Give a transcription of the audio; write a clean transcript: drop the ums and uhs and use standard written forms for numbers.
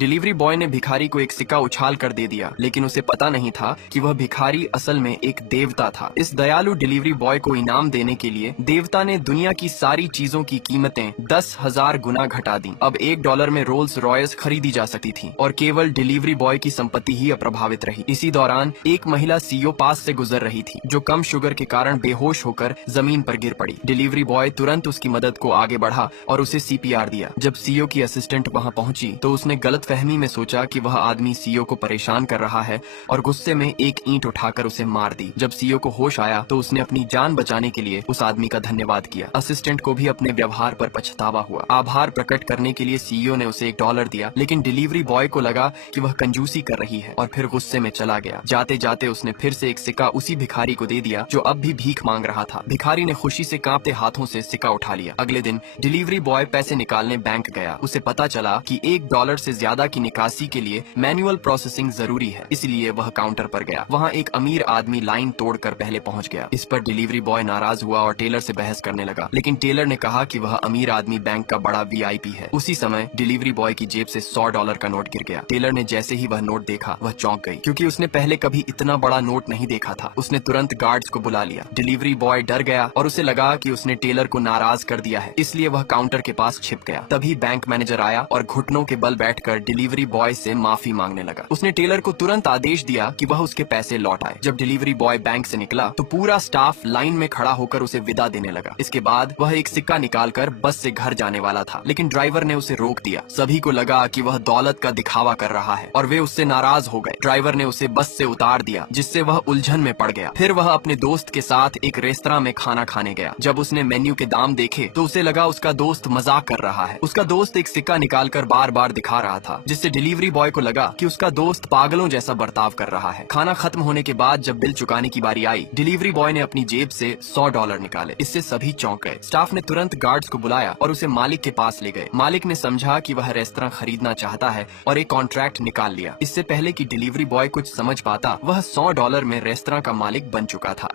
Delivery boy ने भिखारी को एक सिक्का उछाल कर दे दिया, लेकिन उसे पता नहीं था कि वह भिखारी असल में एक देवता था। इस दयालु डिलीवरी बॉय को इनाम देने के लिए देवता ने दुनिया की सारी चीजों की कीमतें 10,000 गुना घटा दी। अब $1 में रोल्स रॉयस खरीदी जा सकती थी और केवल डिलीवरी बॉय की संपत्ति ही अप्रभावित रही। इसी दौरान एक महिला सीईओ पास से गुजर रही थी, जो कम शुगर के कारण बेहोश होकर जमीन पर गिर पड़ी। डिलीवरी बॉय तुरंत उसकी मदद को आगे बढ़ा और उसे सीपीआर दिया। जब सीईओ की असिस्टेंट वहां पहुंची तो उसने गलतफहमी में सोचा कि वह आदमी सीईओ को परेशान कर रहा है और गुस्से में एक ईंट उठाकर उसे मार दी। जब सीईओ को होश आया तो उसने अपनी जान बचाने के लिए उस आदमी का धन्यवाद किया। असिस्टेंट को भी अपने व्यवहार पर पछतावा हुआ। आभार प्रकट करने के लिए सीईओ ने उसे $1 दिया, लेकिन डिलीवरी बॉय को लगा कि वह कंजूसी कर रही है और फिर गुस्से में चला गया। जाते जाते उसने फिर से एक सिक्का उसी भिखारी को दे दिया जो अब भी भीख मांग रहा था। भिखारी ने खुशी से कांपते हाथों से सिक्का उठा लिया। अगले दिन डिलीवरी बॉय पैसे निकालने बैंक गया। उसे पता चला कि $1 से ज्यादा की निकासी के लिए मैनुअल प्रोसेसिंग जरूरी है, इसलिए वह काउंटर पर गया। वहाँ एक अमीर आदमी लाइन तोड़कर पहले पहुँच गया। इस पर डिलीवरी बॉय नाराज हुआ और टेलर से बहस करने लगा, लेकिन टेलर ने कहा कि वह अमीर आदमी बैंक का बड़ा वीआईपी है। उसी समय डिलीवरी बॉय की जेब से $100 का नोट गिर गया। टेलर ने जैसे ही वह नोट देखा वह चौंक गई, क्योंकि उसने पहले कभी इतना बड़ा नोट नहीं देखा था। उसने तुरंत गार्ड्स को बुला लिया। डिलीवरी बॉय डर गया और उसे लगा कि उसने टेलर को नाराज कर दिया है, इसलिए वह काउंटर के पास छिप गया। तभी बैंक मैनेजर आया और घुटनों के बल बैठकर डिलीवरी बॉय से माफी मांगने लगा। उसने टेलर को तुरंत आदेश दिया कि वह उसके पैसे लौटाए। जब डिलीवरी बॉय बैंक से निकला तो पूरा स्टाफ लाइन में खड़ा होकर उसे विदा देने लगा। इसके बाद वह एक सिक्का निकालकर बस से घर जाने वाला था, लेकिन ड्राइवर ने उसे रोक दिया। सभी को लगा कि वह दौलत का दिखावा कर रहा है और वे उससे नाराज हो गए। ड्राइवर ने उसे बस से उतार दिया, जिससे वह उलझन में पड़ गया। फिर वह अपने दोस्त के साथ एक रेस्तरां में खाना खाने गया। जब उसने मेन्यू के दाम देखे तो उसे लगा उसका दोस्त मजाक कर रहा है। उसका दोस्त एक सिक्का निकालकर बार बार दिखा रहा था, जिससे डिलीवरी बॉय को लगा कि उसका दोस्त पागलों जैसा बर्ताव कर रहा है। खाना खत्म होने के बाद जब बिल चुकाने की बारी आई, डिलीवरी बॉय ने अपनी जेब से $100 निकाले। इससे सभी चौंक गए। स्टाफ ने तुरंत गार्ड्स को बुलाया और उसे मालिक के पास ले गए। मालिक ने समझा कि वह रेस्तरां खरीदना चाहता है और एक कॉन्ट्रैक्ट निकाल लिया। इससे पहले कि डिलीवरी बॉय कुछ समझ पाता, वह $100 में रेस्तरां का मालिक बन चुका था।